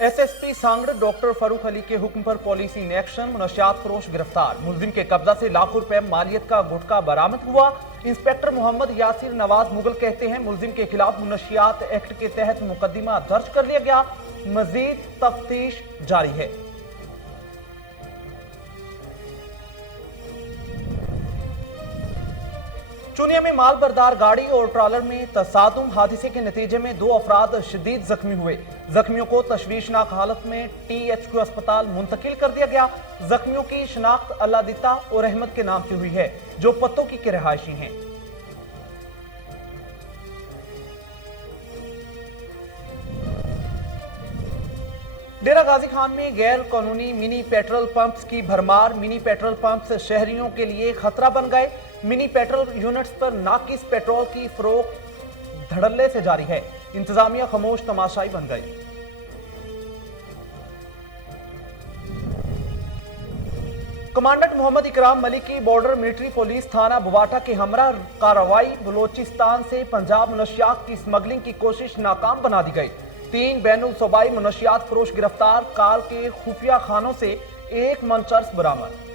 SSP Sanghar doctor Farrukh Ali के हुक्म पर पुलिस इन एक्शन, मुनशियात फरोश गिरफ्तार। मुलजिम के कब्जा से लाखों रुपए मालियत का गुटखा बरामद हुआ। इंस्पेक्टर मोहम्मद यासिर नवाज मुगल कहते हैं मुलजिम के खिलाफ मुनशियात एक्ट के तहत मुकदमा दर्ज कर लिया गया, मजीद तफ्तीश जारी है। चुनिया में माल बरदार गाड़ी और ट्रॉलर में तसादुम, हादसे के नतीजे में 2 अफराद शदीद जख्मी हुए। जख्मियों को तशवीशनाक हालत में THQ अस्पताल मुंतकिल कर दिया गया। जख्मियों की शनाख्त अल्लादिता और अहमद के नाम से हुई है, जो पत्तोकी के रहायशी हैं। डेरा गाजी खान में गैर कानूनी मिनी पेट्रोल पंप्स की भरमार। मिनी पेट्रोल पंप्स शहरियों के लिए खतरा बन गए। मिनी पेट्रोल यूनिट्स पर नाकिस पेट्रोल की फरोख्त धड़ल्ले से जारी है। इंतजामिया खामोश तमाशाई बन गई। कमांडेंट मोहम्मद इकराम मलिक की बॉर्डर मिलिट्री पुलिस थाना बुवाटा के हमरा कार्रवाई। बलोचिस्तान से पंजाब मुनशियात की स्मगलिंग की कोशिश नाकाम बना दी गई। 3 बैनुल सूबाई मुनशियात फरोश गिरफ्तार। काल के खुफिया खानों से 1 मन चर्स बरामद।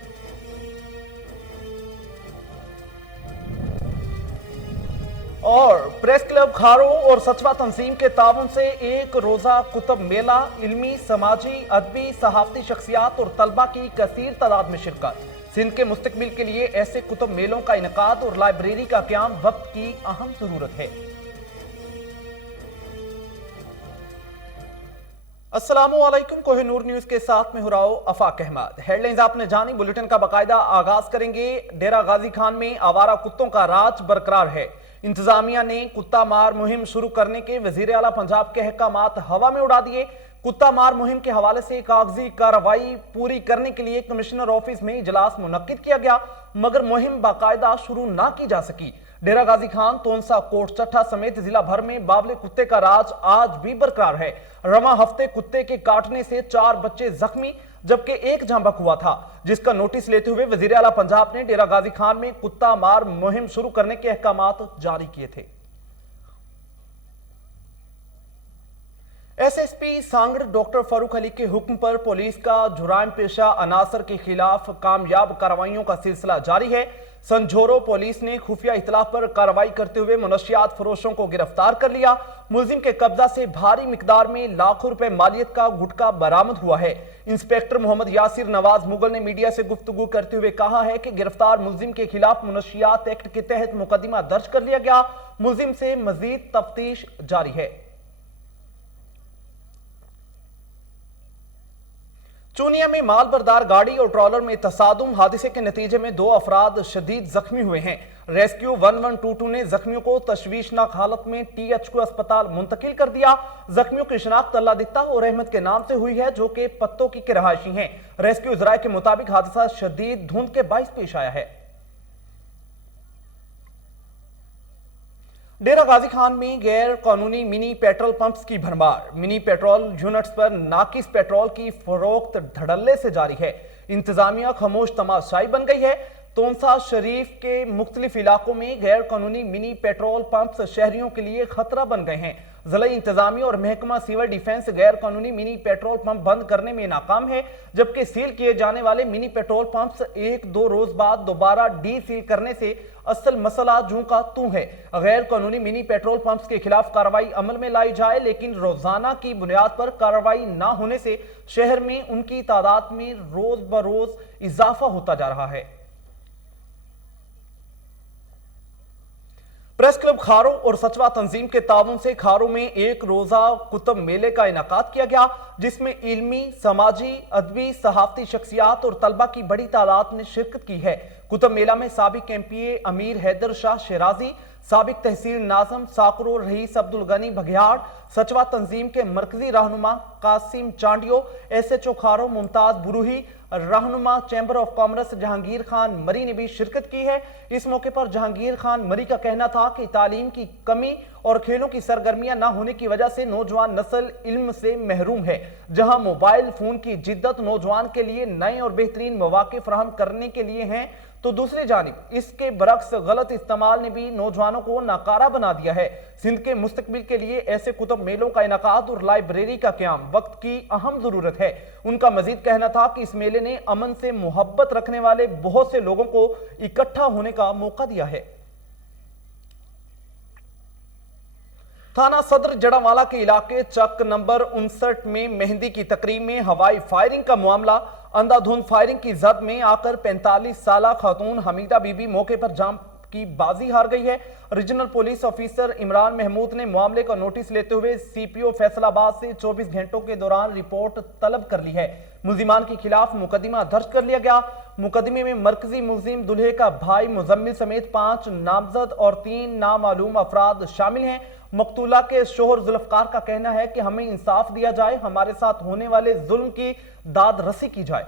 और प्रेस क्लब खारो और सचवा तंजीम के ताउन से 1 रोजा कुतुब मेला, इल्मी, समाजी, अदबी, सहाफती शख्सियात और तलबा की कसीर तादाद में शिरकत। सिंध के मुस्तकबिल के लिए ऐसे कुतुब मेलों का इनकाद और लाइब्रेरी का क़याम वक्त की अहम जरूरत है। अस्सलामुअलैकुम, कोहिनूर न्यूज के साथ में हुराओ अफाक अहमद। हेडलाइंस आपने जानी, बुलेटिन का बाकायदा आगाज करेंगे। डेरा गाजी खान में आवारा कुत्तों का राज बरकरार है। इंतजामिया ने कुत्ता मार मुहिम शुरू करने के वजीर आला पंजाब के अहकामात हवा में उड़ा दिए। कुत्ता मार मुहिम के हवाले से कागजी कार्रवाई पूरी करने के लिए कमिश्नर ऑफिस में इजलास मुनक्किद किया गया, मगर मुहिम बाकायदा शुरू ना की जा सकी। डेरा गाजी खान, तोनसा, कोट चट्टा समेत जिला भर में बावले कुत्ते का राज आज भी बरकरार है। रवां हफ्ते कुत्ते के काटने से 4 बच्चे जख्मी, जबकि 1 जांबक हुआ था, जिसका नोटिस लेते हुए वजीर आला पंजाब ने डेरा गाजी खान में कुत्ता मार मुहिम शुरू करने के अहकामात जारी किए थे। एसएसपी सांगड़ डॉक्टर फरूख अली के हुक्म पर पुलिस का जुराइम पेशा अनासर के खिलाफ कामयाब कार्रवाइयों का सिलसिला जारी है। संझोरो पुलिस ने खुफिया इतला पर कार्रवाई करते हुए मुनशियात फरोशों को गिरफ्तार कर लिया। मुलजिम के कब्जा से भारी मिकदार में लाखों रुपए मालियत का गुटखा बरामद हुआ है। इंस्पेक्टर मोहम्मद यासिर नवाज मुगल ने मीडिया से गुफ्तगू करते हुए कहा है कि गिरफ्तार मुलजिम के खिलाफ मुनशियात एक्ट के तहत मुकदमा दर्ज कर लिया गया। मुलजिम से मजीद तफ्तीश जारी है। चूनिया में माल बरदार गाड़ी और ट्रॉलर में तसादुम, हादसे के नतीजे में 2 अफराद शदीद जख्मी हुए हैं। रेस्क्यू 1122 ने जख्मियों को तशवीशनाक हालत में THQ अस्पताल मुंतकिल कर दिया। जख्मियों की शनाख्त अल्लादिता और अहमद के नाम से हुई है, जो कि पत्तोकी के रहायशी हैं। रेस्क्यू जराये के मुताबिक हादसा शदीद धुंध के बाइस पेश आया है। डेरा गाजी खान में गैर कानूनी मिनी पेट्रोल पंप्स की भरमार। मिनी पेट्रोल यूनिट्स पर नाकिस पेट्रोल की फरोख्त धड़ल्ले से जारी है। इंतजामिया खामोश तमाशाई बन गई है। तोनसा शरीफ के मुख्तलिफ इलाकों में गैर कानूनी मिनी पेट्रोल पंप्स शहरियों के लिए खतरा बन गए हैं। जिला इंतजामिया और महकमा सिविल डिफेंस गैर कानूनी मिनी पेट्रोल पंप बंद करने में नाकाम है, जबकि सील किए जाने वाले मिनी पेट्रोल पंप्स 1-2 रोज बाद दोबारा डी सील करने से असल मसला जूं का तू है। गैर कानूनी मिनी पेट्रोल पंप्स के खिलाफ कार्रवाई अमल में लाई जाए, लेकिन रोजाना की बुनियाद पर कार्रवाई ना होने से शहर में उनकी तादाद में रोज बरोज इजाफा होता जा रहा है। प्रेस क्लब खारो और सचवा तंजीम के ताउन से खारो में 1 रोजा कुतुब मेले का इनाकाद किया गया, जिसमें इल्मी, समाजी, अदबी, सहाफती शख्सियात और तलबा की बड़ी तादाद ने शिरकत की है। कुतुब मेला में साबिक MPA अमीर हैदर शाह शिराजी, साबिक तहसील नाज़म साकरो रईस अब्दुल गनी बघियाड़, सचवा तंजीम के मरकजी रहनुमा कासिम चांडियो, SHO खारो मुमताज बुरूही, रहनुमा chamber of commerce Jahangir Khan मरी ने भी शिरकत की है। इस मौके पर जहांगीर खान मरी का कहना था कि तालीम की कमी और खेलों की सरगर्मियां न होने की वजह से नौजवान नस्ल इल्म से महरूम है। जहां मोबाइल फोन की जिद्दत नौजवान के लिए नए और बेहतरीन मौके फराहम करने के लिए हैं, तो दूसरी जानिब इसके बरक्स गलत इस्तेमाल ने भी नौजवानों को नाकारा बना दिया है। सिंध के मुस्तकबिल के लिए ऐसे कुतुब मेलों का इनकाद और लाइब्रेरी का क़याम वक्त की अहम जरूरत है। उनका मजीद कहना था कि इस मेले ने अमन से मोहब्बत रखने वाले बहुत से लोगों को इकट्ठा होने का मौका दिया है। थाना सदर जड़ावाला के इलाके चक नंबर 59 में मेहंदी की तकरीब में हवाई फायरिंग का मामला अंधाधुंध फायरिंग की जद में आकर 45 साल खातून हमीदा बीबी मौके पर जान की बाजी हार गई है। Regional police officer Imran Mahmood ने मामले का नोटिस लेते हुए सीपीओ फैसलाबाद से 24 घंटों के दौरान रिपोर्ट तलब कर ली है। मुल्जिमान के खिलाफ मुकदमा दर्ज कर लिया गया। मुकदमे में मरकजी मुल्जिम दुल्हे का भाई मुजम्मिल समेत 5 नामजद और 3 नामालूम अफराद शामिल हैं। मकतूला के शोहर जुल्फकार का कहना है कि हमें इंसाफ दिया जाए, हमारे साथ होने वाले जुल्म की दाद रसी की जाए।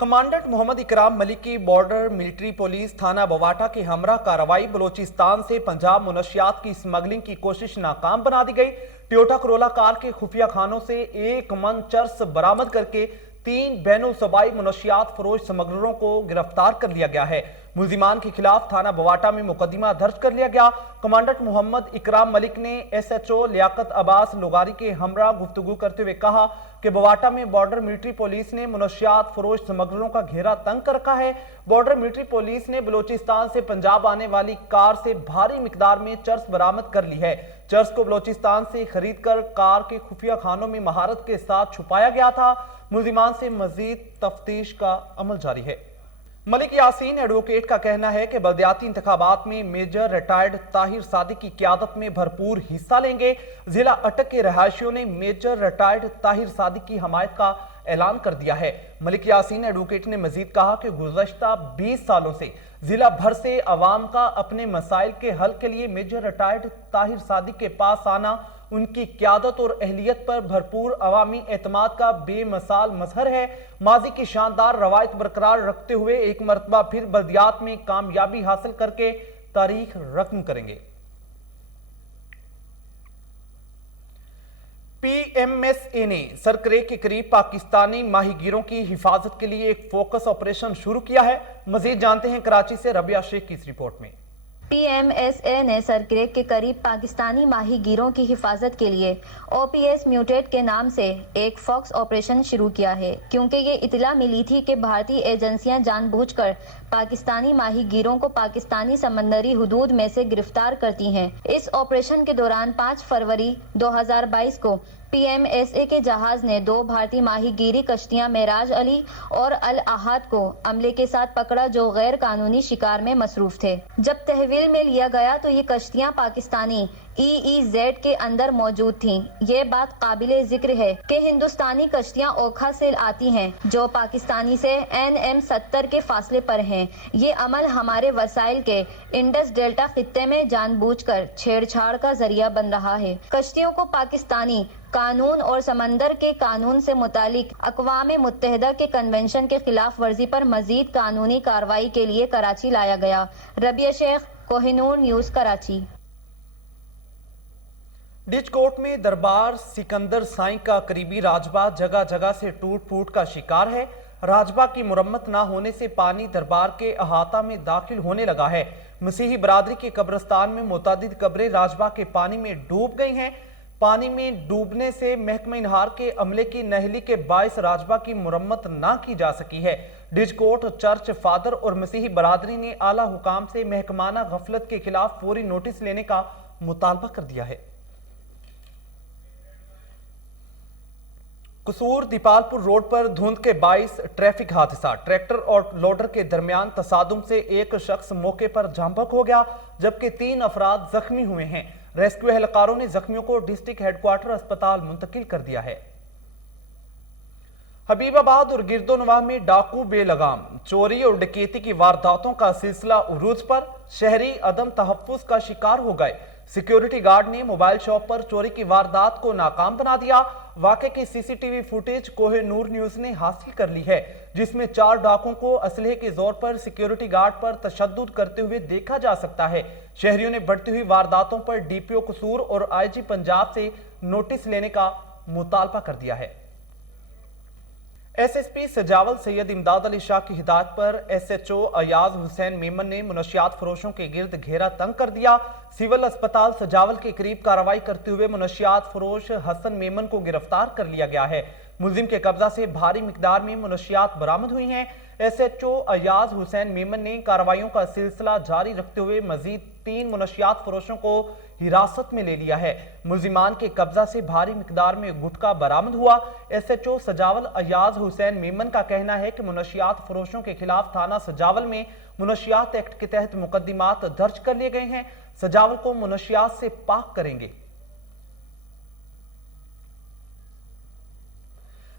कमांडेंट मोहम्मद इकराम मलिक की बॉर्डर मिलिट्री पुलिस थाना बवाटा की हमरा कार्रवाई बलोचिस्तान से पंजाब मुनशियात की स्मगलिंग की कोशिश नाकाम बना दी गई। टोयोटा करोला कार के खुफिया खानों से 1 मन चरस बरामद करके 3 बैनुल सूबाई मुनशियात फरोश स्मगलरों को गिरफ्तार कर लिया गया है। मुल्जिमान के खिलाफ थाना बवाटा में मुकदमा दर्ज कर लिया गया। कमांडेंट मोहम्मद इकराम मलिक ने SHO लियाकत अब्बास लुगारी के हमरा गुफ्तगू करते हुए कहा कि बवाटा में बॉर्डर मिलिट्री पुलिस ने मुनशियात फरोश स्मगलरों का घेरा तंग कर रखा है। बॉर्डर मिलिट्री पुलिस ने बलोचिस्तान से पंजाब आने वाली कार से भारी मिकदार में चरस बरामद कर ली है। चरस को बलोचिस्तान से खरीद कर कार के खुफिया खानों में महारत के साथ छुपाया गया था। मुल्जिमान से मजीद तफ्तीश का अमल जारी है। मलिक यासीन एडवोकेट का कहना है कि बल्दियाती इंतखाबात में मेजर रिटायर्ड ताहिर सादिक की क़यादत में भरपूर हिस्सा लेंगे। जिला अटक के रहायशियों ने मेजर रिटायर्ड ताहिर सादिक की हमायत का ऐलान कर दिया है। मलिक यासीन एडवोकेट ने मजीद कहा कि गुज़श्ता 20 सालों से जिला भर से अवाम का अपने मसाइल के हल के लिए मेजर रिटायर्ड ताहिर सादिक के पास आना उनकी क़यादत और अहलियत पर भरपूर अवामी एतमाद का बेमिसाल मजहर है। माजी की शानदार रवायत बरकरार रखते हुए एक मरतबा फिर बल्दियात में कामयाबी हासिल करके तारीख रकम करेंगे। PMSA ने सरकरे के करीब पाकिस्तानी माहीगीरों की हिफाजत के लिए एक फोकस ऑपरेशन शुरू किया है। मजीद जानते हैं कराची से रबिया शेख की इस रिपोर्ट में। PMSA ने सरकरे के करीब पाकिस्तानी माहीगीरों की हिफाजत के लिए OPS म्यूटेट के नाम से एक फॉक्स ऑपरेशन शुरू किया है, क्योंकि ये इतला मिली थी कि भारतीय एजेंसियां जानबूझकर पाकिस्तानी माहीगीरों को पाकिस्तानी समंदरी हुदूद में से गिरफ्तार करती हैं। इस ऑपरेशन के दौरान 5 फरवरी 2022 को PMSA के जहाज ने 2 भारतीय माहीगीरी कश्तियां मेराज अली और अल अहाद को अमले के साथ पकड़ा, जो गैर कानूनी शिकार में मसरूफ थे। जब तहवील में लिया गया तो ये कश्तियां पाकिस्तानी EEZ के अंदर मौजूद थीं। ये बात काबिले जिक्र है कि हिंदुस्तानी कश्तियां ओखा से आती हैं, जो पाकिस्तानी से NM 70 के फासले पर हैं। ये अमल हमारे वसाइल के इंडस डेल्टा खित्ते में जानबूझकर छेड़छाड़ का जरिया बन रहा है। कश्तियों को पाकिस्तानी कानून और समंदर के कानून से मुतालिक अक़वाम मुत्तहिदा के कन्वेंशन के खिलाफ वर्जी पर मजीद कानूनी कार्रवाई के लिए कराची लाया गया। रबिया शेख, कोहिनूर न्यूज़, कराची। डिचकोट में दरबार सिकंदर साईं का करीबी राजबा जगह जगह से टूट फूट का शिकार है। राजबा की मुरम्मत ना होने से पानी दरबार के अहाता में दाखिल होने लगा है। मसीही बरादरी के कब्रिस्तान में मुतादिद कब्रें राजबा के पानी में डूब गई हैं। पानी में डूबने से महकमा इनहार के अमले की नहली के बायस राजबा की मुरम्मत ना की जा सकी है। डिचकोट चर्च फादर और मसीही बरादरी ने आला हुकाम से महकमाना गफलत के खिलाफ फौरी नोटिस लेने का मुतालबा कर दिया है। कसूर दीपालपुर रोड पर धुंध के बाइस ट्रैफिक हादसा। ट्रैक्टर और लोडर के दरमियान तसादुम से एक शख्स मौके पर जांबक हो गया, जबकि 3 अफराद जख्मी हुए हैं। रेस्क्यू एहलकारों ने जख्मियों को डिस्ट्रिक्ट हेडक्वार्टर अस्पताल मुंतकिल कर दिया है। हबीबाबाद और गिरदोनवाह में डाकू बेलगाम, चोरी और डकैती की वारदातों का सिलसिला उरूज पर। शहरी अदम तहफ्फुज का शिकार हो गए। सिक्योरिटी गार्ड ने मोबाइल शॉप पर चोरी की वारदात को नाकाम बना दिया। वाकये की सीसीटीवी फुटेज कोहिनूर न्यूज ने हासिल कर ली है, जिसमें 4 डाकुओं को असलहे के जोर पर सिक्योरिटी गार्ड पर तशद्दुद करते हुए देखा जा सकता है। शहरियों ने बढ़ती हुई वारदातों पर डीपीओ कसूर और आईजी पंजाब से नोटिस लेने का मुतालबा कर दिया है। एसएसपी सजावल सैयद इमदाद अली शाह की हिदायत पर एसएचओ अयाज हुसैन मेमन ने मुनशियात फरोशों के गिर्द घेरा तंग कर दिया। सिविल अस्पताल सजावल के करीब कार्रवाई करते हुए मुनशियात फरोश हसन मेमन को गिरफ्तार कर लिया गया है। मुलजिम के कब्जा से भारी मिकदार में मुनशियात बरामद हुई हैं। एसएचओ अयाज हुसैन मेमन ने कार्रवाइयों का सिलसिला जारी रखते हुए मजीद 3 मुनशियात फरोशों को हिरासत में ले लिया है। मुलजिमान के कब्जा से भारी मिकदार में गुटखा बरामद हुआ। एसएचओ सजावल अयाज हुसैन मेमन का कहना है कि मुनशियात फरोशों के खिलाफ थाना सजावल में मुनशियात एक्ट के तहत मुकदमात दर्ज कर लिए गए हैं। सजावल को मुनशियात से पाक करेंगे।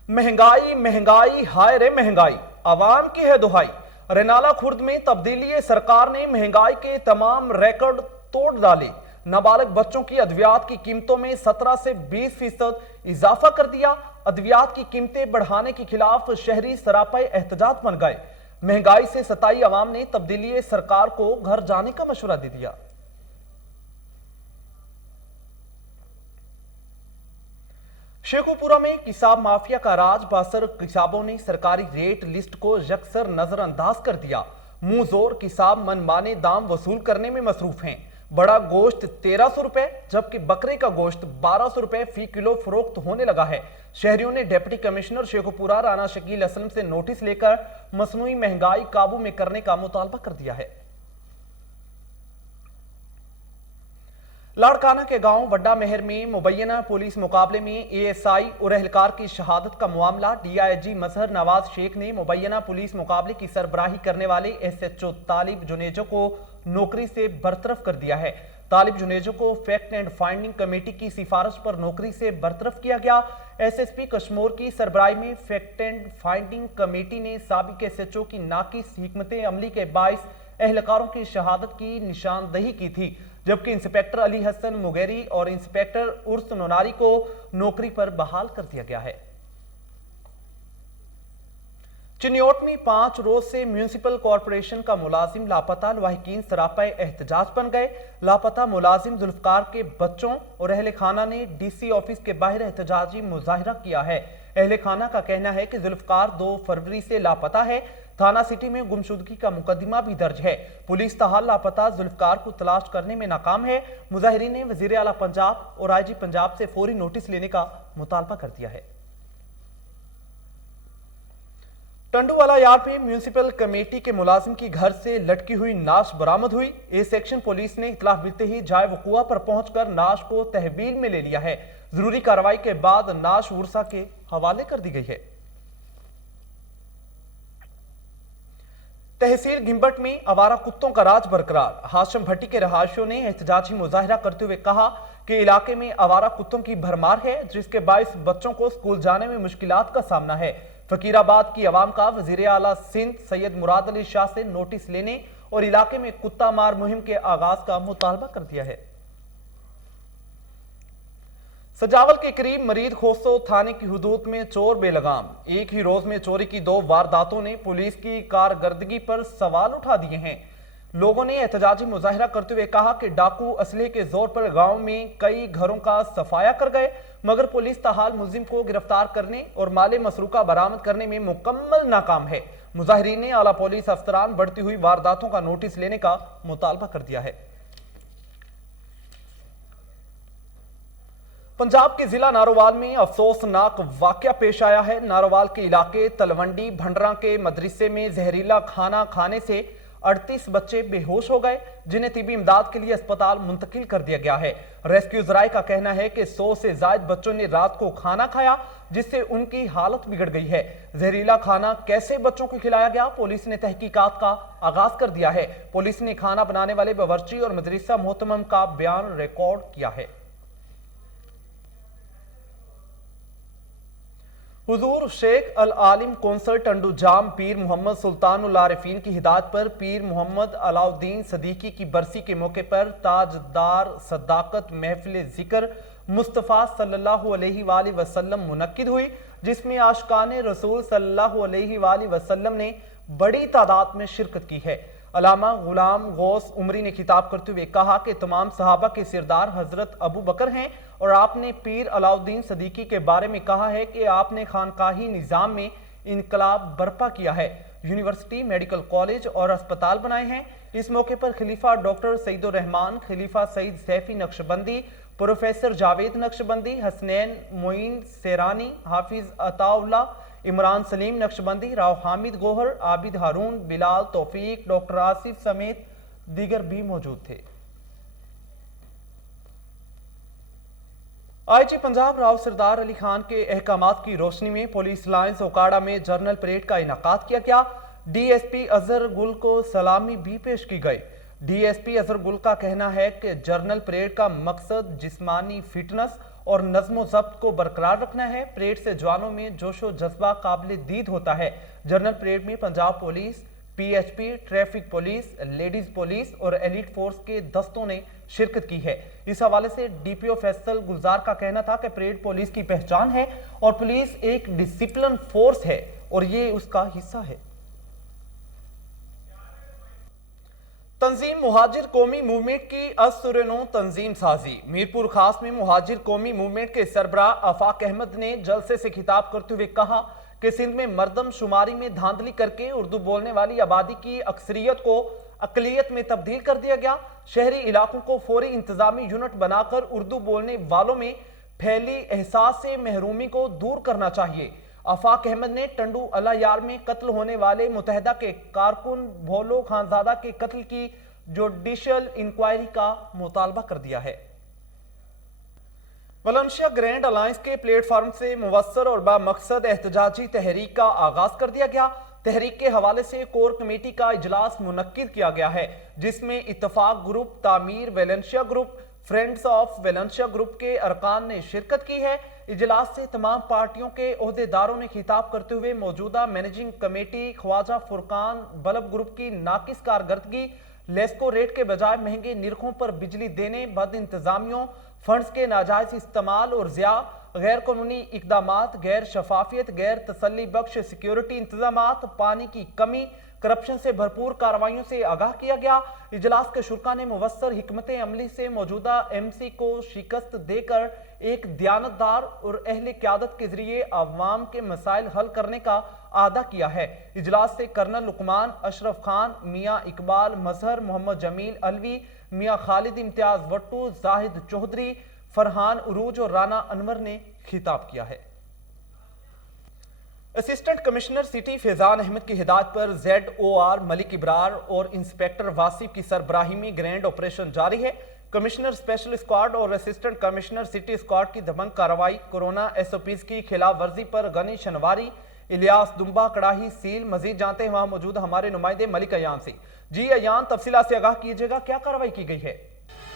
महंगाई महंगाई हाय रे महंगाई, आवाम की है दुहाई। रेनाला खुर्द में तब्दीली सरकार ने महंगाई के तमाम रिकॉर्ड तोड़ डाले। नाबालिग बच्चों की अद्वियात की कीमतों में 17 से 20% इजाफा कर दिया। अद्वियात की कीमतें बढ़ाने के खिलाफ शहरी सरापा एहतजाज बन गए। महंगाई से सताई अवाम ने तब्दीली सरकार को घर जाने का मशवरा दे दिया। शेखुपुरा में किसाब माफिया का राज बासर किसाबों ने सरकारी रेट लिस्ट को यकसर नजरअंदाज कर दिया। मुंह जोर किसाब मनमाने दाम वसूल करने में मसरूफ हैं। बड़ा गोश्त 1300 रुपए जबकि बकरे का गोश्त 1200 रुपए फी किलो फरोख्त होने लगा है। शहरियों ने डिप्टी कमिश्नर शेखुपुरा राना शकील असलम से नोटिस लेकर मसनूई महंगाई काबू में करने का मुतालबा कर दिया है। लाड़काना के गांव वड्डा मेहर में मुबैना पुलिस मुकाबले में एएसआई और एहलकार की शहादत का मामला डीआईजी मजहर नवाज शेख ने मुबैना पुलिस मुकाबले की सरबराही करने वाले एसएचओ तालिब जुनेजो को नौकरी से बरतरफ कर दिया है। तालिब जुनेजो को फैक्ट एंड फाइंडिंग कमेटी की सिफारिश पर नौकरी से बरतरफ किया गया। एसएसपी कश्मीर की सरबराही में फैक्ट एंड फाइंडिंग कमेटी ने साबिक एसएचओ की नाकिस हिकमत अमली के बाइस एहलकारों की शहादत की निशानदही की थी, जबकि इंस्पेक्टर अली हसन मुगेरी और इंस्पेक्टर उर्स नोनारी को नौकरी पर बहाल कर दिया गया है। चिन्योट में 5 रोज से म्यूनिसिपल कॉरपोरेशन का मुलाजिम लापता, लवाहिकीन सरापा एहतजाज बन गए। लापता मुलाजिम जुल्फकार के बच्चों और अहले खाना ने डीसी ऑफिस के बाहर एहतजाजी मुजाहिरा किया है। अहले खाना का कहना है कि जुल्फकार 2 फरवरी से लापता है। थाना सिटी में गुमशुदगी का मुकदमा भी दर्ज है। पुलिस ताहाल लापता जुल्फकार को तलाश करने में नाकाम है। मुजाहिरीन ने वजीर आला पंजाब और आईजी पंजाब से फौरी नोटिस लेने का मुतालबा कर दिया है। टंडूवाला यार्ड में म्यूनिसिपल कमेटी के मुलाजिम की घर से लटकी हुई नाश बरामद हुई। ए सेक्शन पुलिस ने इत्तला मिलते ही जाए वकुआ पर पहुंचकर नाश को तहवील में ले लिया है। जरूरी कार्रवाई के बाद नाश उर्सा के हवाले कर दी गई है। तहसील घिंबट में आवारा कुत्तों का राज बरकरार। हाशम भट्टी के रहायशियों ने एहतजाजी मुजाहिरा करते हुए कहा कि इलाके में आवारा कुत्तों की भरमार है, जिसके बायस बच्चों को स्कूल जाने में मुश्किलात का सामना है। फकीराबाद की अवाम का वजीर आला सिंध सैयद मुराद अली शाह से नोटिस लेने और इलाके में कुत्ता मार मुहिम के आगाज का मुतालबा कर दिया है। सजावल के करीब मरीद खोसो थाने की हुदूद में चोर बेलगाम। एक ही रोज में चोरी की 2 वारदातों ने पुलिस की कारकर्दगी पर सवाल उठा दिए हैं। लोगों ने एहतजाजी मुजाहिरा करते हुए कहा कि डाकू असलहे के जोर पर गांव में कई घरों का सफाया कर गए, मगर पुलिस ताहाल मुलजिम को गिरफ्तार करने और माले मसरूका बरामद करने में मुकम्मल नाकाम है। मुजाहिरीन ने आला पुलिस अफसरान बढ़ती हुई वारदातों का नोटिस लेने का मुतालबा कर दिया है। पंजाब के जिला नारोवाल में अफसोसनाक वाकया पेश आया है। नारोवाल के इलाके तलवंडी भंडरा के मदरसे में जहरीला खाना खाने से 38 बच्चे बेहोश हो गए, जिन्हें तिबी इमदाद के लिए अस्पताल मुंतकिल कर दिया गया है। रेस्क्यू जराये का कहना है कि 100 से जायद बच्चों ने रात को खाना खाया, जिससे उनकी हालत बिगड़ गई है। जहरीला खाना कैसे बच्चों को खिलाया गया, पुलिस ने तहकीकात का आगाज कर दिया है। पुलिस ने खाना बनाने वाले बावर्ची और मदरसा मोहतमम का बयान रिकॉर्ड किया है। हुजूर शेख अल आलिम कौंसल टंडू जाम पीर मोहम्मद सुल्तानुल आरिफीन की हिदायत पर पीर मोहम्मद अलाउद्दीन सदीकी की बरसी के मौके पर ताजदार सदाकत महफिल जिक्र मुस्तफ़ा सल्लल्लाहु अलैहि वसल्लम मुनक्किद हुई, जिसमें आशिकाने रसूल सल्लल्लाहु अलैहि वसल्लम ने बड़ी तादाद में शिरकत की है। अलामा गुलाम गौस उमरी ने खिताब करते हुए कहा कि तमाम सहाबा के सिरदार हजरत अबू बकर हैं और आपने पीर अलाउद्दीन सदीकी के बारे में कहा है कि आपने खानकाही निज़ाम में इनकलाब बर्पा किया है, यूनिवर्सिटी, मेडिकल कॉलेज और अस्पताल बनाए हैं। इस मौके पर खलीफा डॉक्टर सईदुर रहमान, खलीफा सईद सैफी नक्शबंदी, प्रोफेसर जावेद नक्शबंदी, हसनैन मोइन सेरानी, हाफिज अताउल्ला, इमरान सलीम नक्शबंदी, राव हामिद गोहर, आबिद हारून, बिलाल तौफीक, डॉक्टर आसिफ समेत दीगर भी मौजूद थे। आईजी पंजाब राव सरदार अली खान के अहकामात की रोशनी में पुलिस लाइन्स ओकाड़ा में जर्नल परेड का इनाकाद किया गया। डीएसपी अजहर गुल को सलामी भी पेश की गई। डीएसपी अजहर गुल का कहना है कि जर्नल परेड का मकसद जिस्मानी फिटनेस और नज्म ज़ब्त को बरकरार रखना है। परेड से जवानों में जोशो जज्बा काबिल दीद होता है। जर्नल परेड में Punjab police, PHP, traffic police, ladies police और एलीट फोर्स के दस्तों ने शिरकत की है। इस हवाले से डीपीओ फैसल गुलजार का कहना था कि परेड पुलिस की पहचान है और पुलिस एक डिसिप्लिन फोर्स है और ये उसका हिस्सा है। तंजीम मुहाजिर कौमी मूवमेंट की असुरनो तंजीम साजी। मीरपुर खास में मुहाजिर कौमी मूवमेंट के सरबराह आफाक अहमद ने जलसे से खिताब करते हुए कहा कि सिंध में मर्दम शुमारी में धांधली करके उर्दू बोलने वाली आबादी की अक्सरियत को अकलियत में तब्दील कर दिया गया। शहरी इलाकों को फौरी इंतजामी यूनिट बनाकर उर्दू बोलने वालों में फैली एहसास से महरूमी को दूर करना चाहिए। आफाक अहमद ने टंडू अलायार में कत्ल होने वाले मुतहदा के कारकुन भोलो खानजादा के कत्ल की जुडिशियल इंक्वायरी का मुतालबा कर दिया है। वलेंशिया ग्रैंड अलायंस के प्लेटफॉर्म से मुवस्सर और बामकसद एहतजाजी तहरीक का आगाज कर दिया गया। तहरीक के हवाले से कोर कमेटी का इजलास मुनक्किद किया गया है, जिसमें इत्तफाक ग्रुप, तामीर Valencia group, friends of Valencia group के अरकान ने शिरकत की है। इजलास से तमाम पार्टियों के ओहदेदारों ने खिताब करते हुए मौजूदा managing committee Khawaja Furqan bulb group की नाकिस कारकर्दगी, लेस्को रेट के बजाय महंगे निरखों पर बिजली देने, बद इंतजामियों, फंड्स के नाजायज इस्तेमाल और ज़िया, गैर कानूनी इकदामात, गैर शफाफियत, गैर तसल्ली बख्श सिक्योरिटी इंतजामात, पानी की कमी, करप्शन से भरपूर कार्रवाइयों से आगाह किया गया। इजलास के शुरा ने मुवस्सर हिकमत अमली से मौजूदा एमसी को शिकस्त देकर एक दयानतदार और अहले क़यादत के जरिए अवाम के मसाइल हल करने का आदा किया है। इजलास से कर्नल लुकमान, अशरफ खान, मियाँ इकबाल मजहर, मोहम्मद जमील अलवी, मियाँ खालिद इम्तियाज वट्टू, जाहिद चौधरी, फरहान उरूज और राना अनवर ने खिताब किया है। Assistant commissioner city Faizan Ahmed की हिदायत पर ZOR मलिक इब्रार और इंस्पेक्टर वासिफ की सरबराही में ग्रैंड ऑपरेशन जारी है। कमिश्नर स्पेशल स्क्वाड और असिस्टेंट कमिश्नर सिटी स्क्वाड की दबंग कार्रवाई कोरोना SOPs की खिलाफ वर्जी पर गनी शनवारी, इलियास दुम्बा कड़ाही सील। मजीद जानते हैं वहां मौजूद हमारे नुमाइंदे मलिक अयान से। जी अयान, तफसीलात से आगाह कीजिएगा, क्या कार्रवाई की गई है?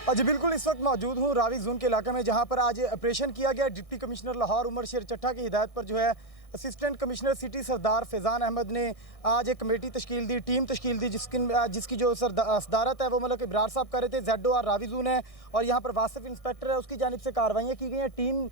जी बिल्कुल, इस वक्त मौजूद हूँ रावी जोन के इलाके में, जहाँ पर आज ऑपरेशन किया गया। डिप्टी कमिश्नर लाहौर उमर शेर चट्टा की हिदायत पर जो है असिस्टेंट कमिश्नर सिटी सरदार फैजान अहमद ने आज एक कमेटी तश्कील दी, टीम तश्कील दी, जिसकी जो सदारत है वो मलिक इब्रार साहब कर रहे थे। ZOR रावी जोन है और यहाँ पर वासिफ इंस्पेक्टर है, उसकी जानिब से कार्रवाइयाँ की गई हैं। टीम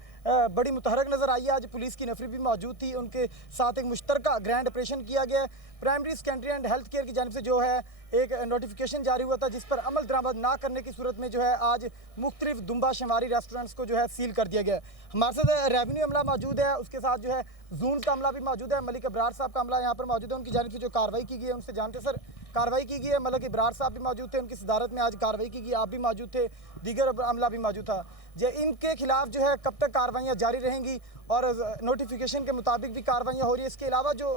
बड़ी मुतहरक नजर आई है। आज पुलिस की नफरी भी मौजूद थी, उनके साथ एक मुश्तरका ग्रैंड ऑपरेशन किया गया। Primary secondary and health care की जानिब से जो है एक नोटिफिकेशन जारी हुआ था, जिस पर अमल दरामद ना करने की सूरत में जो है आज मुख्तलिफ दुम्बा शमारी रेस्टोरेंट्स को जो है सील कर दिया गया। हमारे साथ रेवेन्यू अमला मौजूद है, उसके साथ जो है जून का अमला भी मौजूद है, मलिक इब्रार साहब का अमला यहाँ पर मौजूद है। उनकी जानिब से जो कार्रवाई की गई है उनसे जानते सर, कार्रवाई की गई है। मलिक इब्रार साहब भी मौजूद थे, उनकी सदारत में आज कार्रवाई की गई, आप भी मौजूद थे, दीगर अमला भी मौजूद था। जो इनके खिलाफ जो है कब तक कार्रवाइयाँ जारी रहेंगी और नोटिफिकेशन के मुताबिक भी कार्रवाइयाँ हो रही है? इसके अलावा जो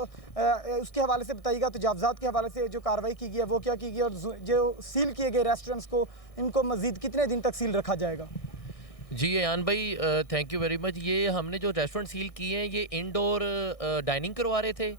उसके हवाले से बताइएगा, तजावज़ात के हवाले से जो कार्रवाई की गई है वो क्या की गई, और जो सील किए गए रेस्टोरेंट्स को इनको मज़ीद कितने दिन तक सील रखा जाएगा? जी अयान भाई, थैंक यू वेरी मच। ये हमने जो रेस्टोरेंट सील किए हैं ये इंडोर डाइनिंग करवा रहे थे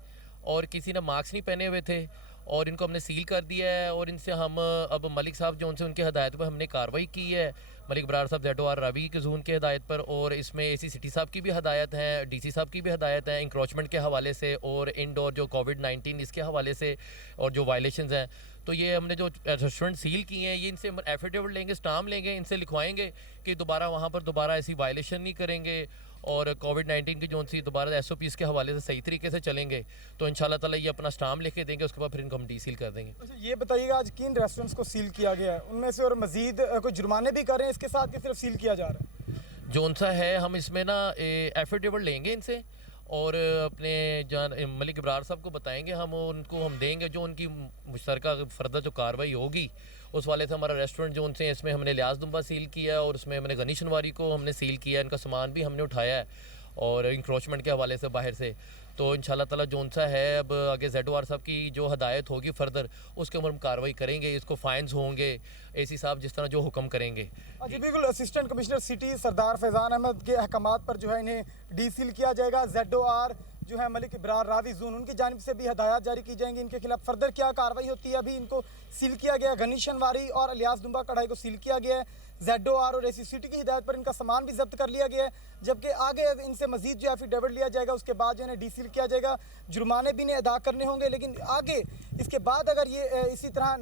और किसी ने मास्क नहीं पहने हुए थे और इनको हमने सील कर दिया है। और इनसे हम अब मलिक साहब जो उनसे उनकी हदायत पर हमने कार्रवाई की है। ملک برار صاحب ZOR راوی کے زون کے ہدایت پر، اور اس میں AC سٹی صاحب کی بھی ہدایت ہیں، DC صاحب کی بھی ہدایت ہیں انکروچمنٹ کے حوالے سے، اور انڈور جو کووڈ-19 اس کے حوالے سے اور جو وائلیشنز ہیں. تو یہ ہم نے جو ریسٹورنٹ سیل کیے ہیں، یہ ان سے ایفیڈیوٹ لیں گے، اسٹامپ لیں گے، ان سے لکھوائیں گے کہ دوبارہ وہاں پر دوبارہ ایسی وائلیشن نہیں کریں گے، اور کووڈ-19 کی جو سی دوبارہ SOPs کے حوالے سے صحیح طریقے سے چلیں گے. تو انشاءاللہ تعالیٰ یہ اپنا اسٹامپ لکھ کے دیں گے، اس کے بعد پھر ان کو ہم ڈی سیل کر دیں گے. اچھا یہ بتائیے گا آج کن ریسٹورنٹس کو سیل کیا گیا ہے، ان میں سے اور مزید کوئی جرمانے بھی کر رہے ہیں اس کے ساتھ، کہ صرف سیل کیا جا رہا ہے؟ جون سا ہے ہم اس میں نا ایفیڈیوٹ لیں گے ان سے، اور اپنے ملک ابرار صاحب کو بتائیں گے، ہم ان کو ہم دیں گے جو ان کی مشترکہ فردہ جو کارروائی ہوگی اس والے سے. ہمارا ریسٹورنٹ جو ان سے اس میں ہم نے لیاز دمبا سیل کیا، اور اس میں ہم نے غنی شنواری کو ہم نے سیل کیا، ان کا سامان بھی ہم نے اٹھایا ہے اور انکروچمنٹ کے حوالے سے باہر سے. تو انشاءاللہ تعالیٰ جون سا ہے اب آگے ZOR صاحب کی جو ہدایت ہوگی فردر اس کے اوپر ہم کارروائی کریں گے، اس کو فائنز ہوں گے، AC صاحب جس طرح جو حکم کریں گے. جی بالکل، اسسٹنٹ کمشنر سٹی سردار فیضان احمد کے احکامات پر جو ہے انہیں ڈی سیل کیا جائے گا. ZOR جو ہے ملک ابرار راوی زون، ان کی جانب سے بھی ہدایات جاری کی جائیں گی، ان کے خلاف فردر کیا کارروائی ہوتی ہے. ابھی ان کو سیل کیا گیا، غنی شنواری اور الیاس دمبا کڑھائی کو سیل کیا گیا ہے. ZOR اور AC سٹی کی ہدایت پر ان کا سامان بھی ضبط کر لیا گیا ہے، جبکہ آگے ان سے مزید جو ایفیڈیوٹ لیا جائے گا، اس کے بعد جو ہے ڈی سیل کیا جائے گا. جرمانے بھی انہیں ادا کرنے ہوں گے، لیکن آگے اس کے بعد اگر یہ اسی طرح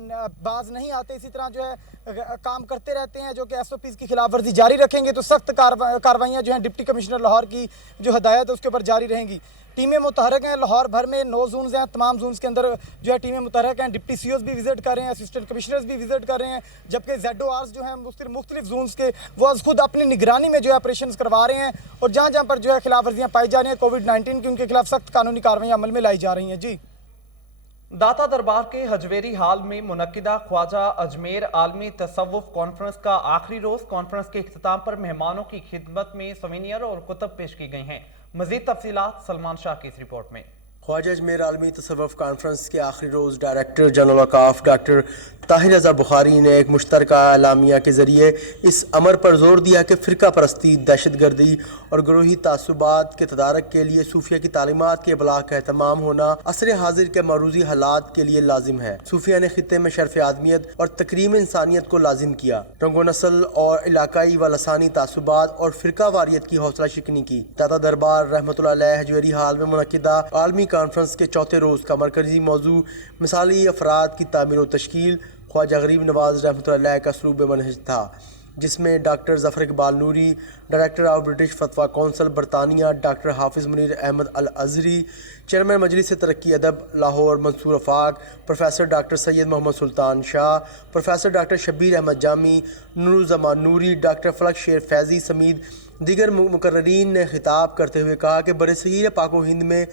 باز نہیں آتے، اسی طرح جو ہے کام کرتے رہتے ہیں جو کہ SOPs کی خلاف ورزی جاری رکھیں گے، تو سخت کارروائیاں جو ہیں ڈپٹی کمشنر لاہور کی جو ہدایت ہے اس کے اوپر جاری رہیں گی. ٹیمیں متحرک ہیں، لاہور بھر میں 9 زونز ہیں، تمام زونز کے اندر جو ہے ٹیمیں متحرک ہیں. ڈپٹی COs بھی وزٹ کر رہے ہیں، اسسٹنٹ کمشنرز بھی وزٹ کر رہے ہیں، جبکہ ZORs جو ہیں مختلف زونز کے وہ از خود اپنی نگرانی میں جو ہے آپریشنز کروا رہے ہیں، اور جہاں جہاں پر جو ہے خلاف ورزیاں پائی جا رہی ہیں کووڈ-19 کی، ان کے خلاف سخت قانونی کارروائیاں عمل میں لائی جا رہی ہیں. جی داتا دربار کے حجویری ہال میں منعقدہ خواجہ اجمیر عالمی تصوف کانفرنس کا آخری روز. کانفرنس کے اختتام پر مہمانوں کی خدمت میں سوینئر اور کتب پیش کی گئی ہیں. مزید تفصیلات سلمان شاہ کی اس رپورٹ میں. خواجہ اجمیر عالمی تصوف کانفرنس کے آخری روز ڈائریکٹر جنرل اوقاف ڈاکٹر طاہر رضا بخاری نے ایک مشترکہ اعلامیہ کے ذریعے اس امر پر زور دیا کہ فرقہ پرستی، دہشت گردی اور گروہی تعصبات کے تدارک کے لیے صوفیہ کی تعلیمات کے ابلاغ کا اہتمام ہونا عصر حاضر کے معروضی حالات کے لیے لازم ہے. صوفیہ نے خطے میں شرف آدمیت اور تکریم انسانیت کو لازم کیا، رنگ و نسل اور علاقائی و لسانی تعصبات اور فرقہ واریت کی حوصلہ شکنی کی. داتا دربار رحمۃ اللہ علیہ حجویری ہال میں منعقدہ عالمی کانفرنس کے چوتھے روز کا مرکزی موضوع مثالی افراد کی تعمیر و تشکیل خواجہ غریب نواز رحمۃ اللہ علیہ کا اسلوب منہج تھا، جس میں doctor Zafar Iqbal Noori, director of British فتویٰ کونسل برطانیہ ڈاکٹر حافظ منیر احمد الازہری، چیئرمین مجلس ترقی ادب لاہور منصور افاق، پروفیسر ڈاکٹر سید محمد سلطان شاہ، پروفیسر ڈاکٹر شبیر احمد جامی، نور زمان نوری، ڈاکٹر فلک شیر فیضی سمیت دیگر مقررین نے خطاب کرتے ہوئے کہا کہ برصغیر پاک و ہند میں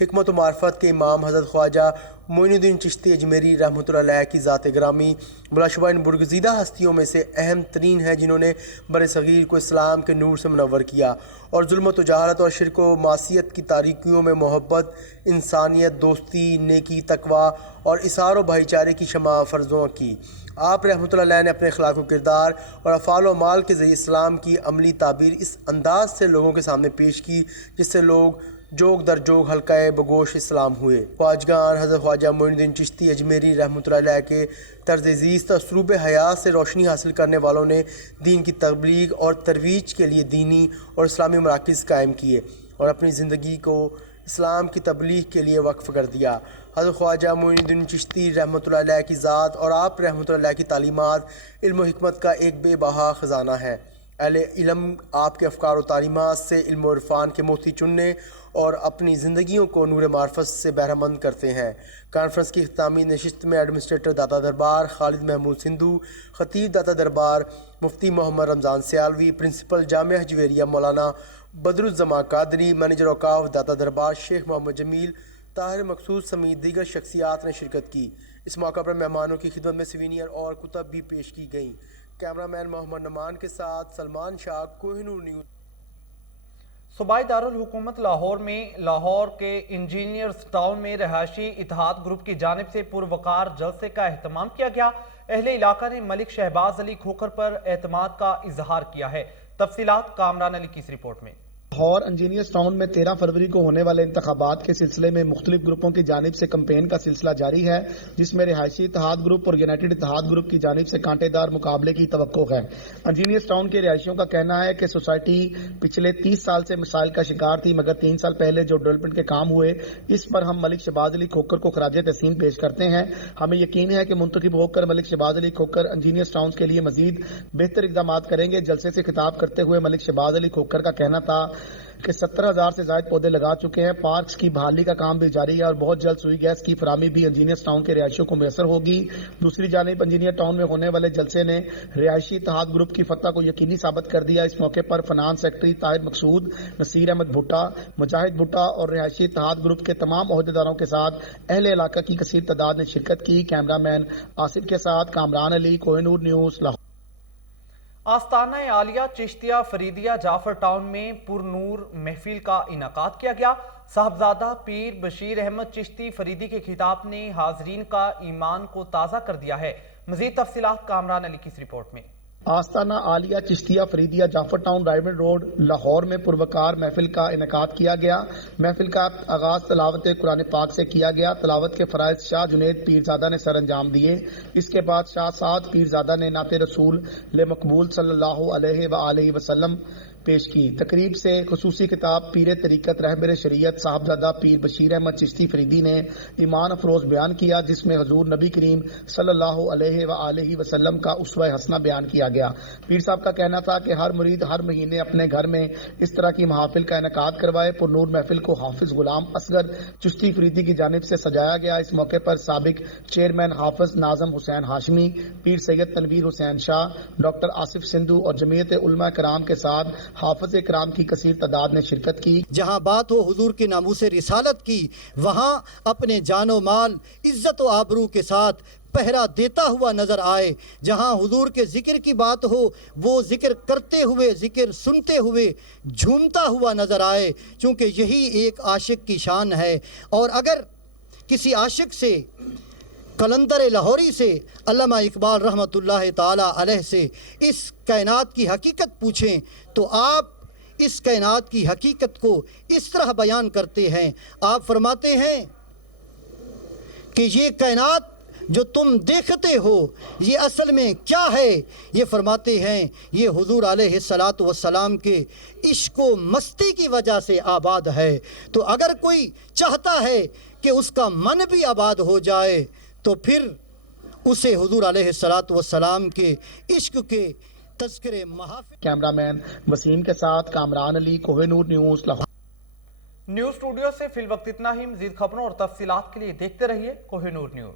حکمت و معرفت کے امام حضرت خواجہ معین الدین چشتی اجمیری رحمۃ اللہ علیہ کی ذات گرامی بلا شبہ ان برگزیدہ ہستیوں میں سے اہم ترین ہے، جنہوں نے برصغیر کو اسلام کے نور سے منور کیا اور ظلمت و جہالت اور شرک و معصیت کی تاریکیوں میں محبت، انسانیت، دوستی، نیکی، تقوی اور اثار و بھائی چارے کی شمع افروزیاں کی. آپ رحمۃ اللہ علیہ نے اپنے اخلاق و کردار اور افعال و اعمال کے ذریعے اسلام کی عملی تعبیر اس انداز سے لوگوں کے سامنے پیش کی جس سے لوگ جوگ در جوگ حلقہ بگوش اسلام ہوئے. خواجگان حضرت خواجہ معین الدین چشتی اجمیری رحمۃ اللہ علیہ کے طرز زیست اور اسلوب حیات سے روشنی حاصل کرنے والوں نے دین کی تبلیغ اور ترویج کے لیے دینی اور اسلامی مراکز قائم کیے اور اپنی زندگی کو اسلام کی تبلیغ کے لیے وقف کر دیا. حضرت خواجہ معین الدین چشتی رحمۃ اللہ علیہ کی ذات اور آپ رحمۃ اللہ علیہ کی تعلیمات علم و حکمت کا ایک بے بہا خزانہ ہے. اہل علم آپ کے افکار و تعلیمات سے علم و عرفان کے موتی چننے اور اپنی زندگیوں کو نور معرفت سے بہرہ مند کرتے ہیں. کانفرنس کی اختتامی نشست میں ایڈمنسٹریٹر داتا دربار خالد محمود سندھو، خطیب داتا دربار مفتی محمد رمضان سیالوی، پرنسپل جامعہ حجویریہ مولانا بدر الزماں قادری، مینیجر اوقاف داتا دربار شیخ محمد جمیل طاہر مقصود سمیت دیگر شخصیات نے شرکت کی. اس موقع پر مہمانوں کی خدمت میں سوینئر اور کتب بھی پیش کی گئیں. کیمرہ مین محمد نمان کے ساتھ سلمان شاہ، کوہ نور نیوز. صوبائی دارالحکومت لاہور میں لاہور کے انجینئرز ٹاؤن میں رہائشی اتحاد گروپ کی جانب سے پروقار جلسے کا اہتمام کیا گیا. اہل علاقہ نے ملک شہباز علی کھوکھر پر اعتماد کا اظہار کیا ہے. تفصیلات کامران علی کی اس رپورٹ میں. لاہور انجینئرز ٹاؤن میں 13 فروری کو ہونے والے انتخابات کے سلسلے میں مختلف گروپوں کی جانب سے کمپین کا سلسلہ جاری ہے، جس میں رہائشی اتحاد گروپ اور یونائیٹڈ اتحاد گروپ کی جانب سے کانٹے دار مقابلے کی توقع ہے۔ انجینئرز ٹاؤن کے رہائشیوں کا کہنا ہے کہ سوسائٹی پچھلے 30 سال سے مسائل کا شکار تھی، مگر 3 سال پہلے جو ڈیولپمنٹ کے کام ہوئے اس پر ہم ملک شہباز علی کھوکھر کو خراج تحسین پیش کرتے ہیں۔ ہمیں یقین ہے کہ منتخب ہو کر ملک شہباز علی کھوکھر انجینئرز ٹاؤن کے لیے مزید بہتر اقدامات کریں گے۔ جلسے سے خطاب کرتے ہوئے ملک شہباز علی کھوکھر کا کہنا تھا کہ 70,000 سے زائد پودے لگا چکے ہیں، پارکس کی بحالی کا کام بھی جاری ہے اور بہت جلد سوئی گیس کی فراہمی بھی انجینئرز ٹاؤن کے رہائشیوں کو میسر ہوگی۔ دوسری جانب انجینئر ٹاؤن میں ہونے والے جلسے نے رہائشی اتحاد گروپ کی فتح کو یقینی ثابت کر دیا۔ اس موقع پر فنانس سیکرٹری طاہر مقصود، نصیر احمد بھٹا، مجاہد بھٹا اور رہائشی اتحاد گروپ کے تمام عہدیداروں کے ساتھ اہل علاقہ کی کثیر تعداد نے شرکت کی۔ کیمرہ مین آصف کے ساتھ کامران علی، کوہ نور نیوز، لاہور۔ آستانہ عالیہ چشتیہ فریدیہ جعفر ٹاؤن میں پر نور محفل کا انعقاد کیا گیا۔ صاحبزادہ پیر بشیر احمد چشتی فریدی کے خطاب نے حاضرین کا ایمان کو تازہ کر دیا ہے۔ مزید تفصیلات کامران علی کی اس رپورٹ میں۔ آستانہ عالیہ چشتیہ فریدیہ جعفر ٹاؤن رائیون روڈ لاہور میں پروکار محفل کا انعقاد کیا گیا۔ محفل کا آغاز تلاوت قرآن پاک سے کیا گیا۔ تلاوت کے فرائض شاہ جنید پیرزادہ نے سر انجام دیے۔ اس کے بعد شاہ سعد پیرزادہ نے نعت رسول مقبول صلی اللہ علیہ وآلہ وسلم پیش کی۔ تقریب سے خصوصی خطاب پیر طریقت رہبر شریعت صاحبزادہ پیر بشیر احمد چشتی فریدی نے ایمان افروز بیان کیا، جس میں حضور نبی کریم صلی اللہ علیہ وآلہ وسلم کا اسوہ حسنہ بیان کیا گیا۔ پیر صاحب کا کہنا تھا کہ ہر مرید ہر مہینے اپنے گھر میں اس طرح کی محافل کا انعقاد کروائے۔ پر نور محفل کو حافظ غلام اصغر چشتی فریدی کی جانب سے سجایا گیا۔ اس موقع پر سابق چیئرمین حافظ ناظم حسین ہاشمی، پیر سید تنویر حسین شاہ، ڈاکٹر آصف سندھو اور جمعیت علماء کرام کے ساتھ حافظ کرام کی کثیر تعداد نے شرکت کی۔ جہاں بات ہو حضور کی ناموس رسالت کی، وہاں اپنے جان و مال عزت و آبرو کے ساتھ پہرا دیتا ہوا نظر آئے۔ جہاں حضور کے ذکر کی بات ہو، وہ ذکر کرتے ہوئے، ذکر سنتے ہوئے جھومتا ہوا نظر آئے، چونکہ یہی ایک عاشق کی شان ہے۔ اور اگر کسی عاشق سے، قلندر لاہوری سے، علامہ اقبال رحمۃ اللہ تعالی علیہ سے اس کائنات کی حقیقت پوچھیں تو آپ اس کائنات کی حقیقت کو اس طرح بیان کرتے ہیں۔ آپ فرماتے ہیں کہ یہ کائنات جو تم دیکھتے ہو یہ اصل میں کیا ہے؟ یہ فرماتے ہیں یہ حضور علیہ الصلاۃ والسلام کے عشق و مستی کی وجہ سے آباد ہے۔ تو اگر کوئی چاہتا ہے کہ اس کا من بھی آباد ہو جائے تو پھر اسے حضور علیہ الصلاۃ والسلام کے عشق کے تذکرے محافل۔ کیمرہ مین وسیم کے ساتھ کامران علی، Koh Noor news, Lahore. News studio سے فی الوقت اتنا ہی۔ مزید خبروں اور تفصیلات کے لیے دیکھتے رہیے کوہ نور نیوز۔